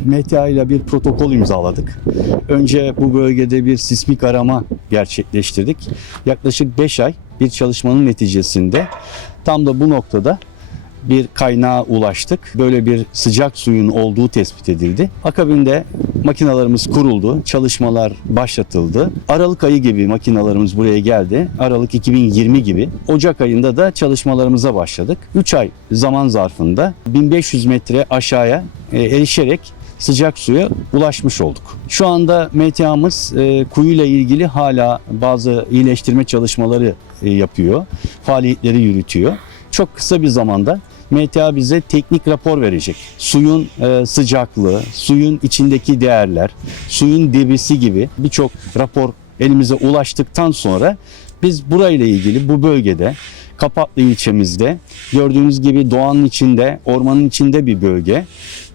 MTA ile bir protokol imzaladık. Önce bu bölgede bir sismik arama gerçekleştirdik. Yaklaşık 5 ay bir çalışmanın neticesinde tam da bu noktada bir kaynağa ulaştık. Böyle bir sıcak suyun olduğu tespit edildi. Akabinde makinalarımız kuruldu, çalışmalar başlatıldı. Aralık ayı gibi makinalarımız buraya geldi. Aralık 2020 gibi. Ocak ayında da çalışmalarımıza başladık. 3 ay zaman zarfında 1500 metre aşağıya e, erişerek sıcak suya ulaşmış olduk. Şu anda MTA'mız e, kuyuyla ilgili hala bazı iyileştirme çalışmaları e, yapıyor. Faaliyetleri yürütüyor. Çok kısa bir zamanda MTA bize teknik rapor verecek. Suyun e, sıcaklığı, suyun içindeki değerler, suyun debisi gibi birçok rapor elimize ulaştıktan sonra biz burayla ilgili bu bölgede Kapatlı ilçemizde gördüğünüz gibi doğanın içinde, ormanın içinde bir bölge.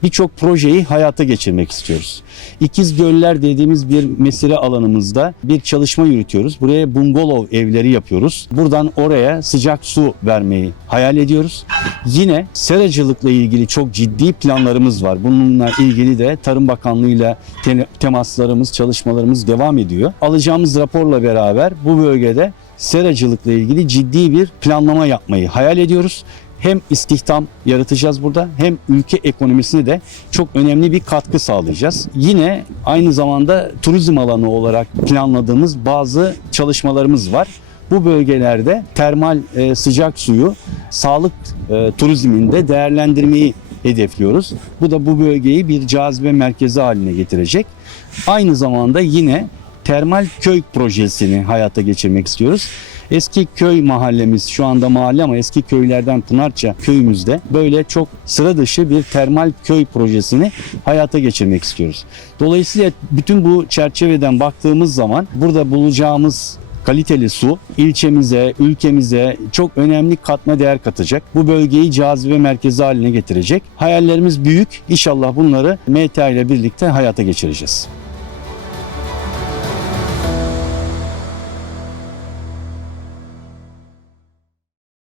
Birçok projeyi hayata geçirmek istiyoruz. İkiz Göller dediğimiz bir mesire alanımızda bir çalışma yürütüyoruz. Buraya bungalov evleri yapıyoruz. Buradan oraya sıcak su vermeyi hayal ediyoruz. Yine seracılıkla ilgili çok ciddi planlarımız var. Bununla ilgili de Tarım Bakanlığı'yla te- temaslarımız, çalışmalarımız devam ediyor. Alacağımız raporla beraber bu bölgede seracılıkla ilgili ciddi bir planlama yapmayı hayal ediyoruz. Hem istihdam yaratacağız burada hem ülke ekonomisine de çok önemli bir katkı sağlayacağız. Yine aynı zamanda turizm alanı olarak planladığımız bazı çalışmalarımız var. Bu bölgelerde termal e, sıcak suyu sağlık e, turizminde değerlendirmeyi hedefliyoruz. Bu da bu bölgeyi bir cazibe merkezi haline getirecek. Aynı zamanda yine termal köy projesini hayata geçirmek istiyoruz. Eski köy mahallemiz şu anda mahalle ama eski köylerden Pınarça köyümüzde böyle çok sıra dışı bir termal köy projesini hayata geçirmek istiyoruz. Dolayısıyla bütün bu çerçeveden baktığımız zaman burada bulacağımız kaliteli su ilçemize, ülkemize çok önemli katma değer katacak. Bu bölgeyi cazibe merkezi haline getirecek. Hayallerimiz büyük. İnşallah bunları MTA ile birlikte hayata geçireceğiz.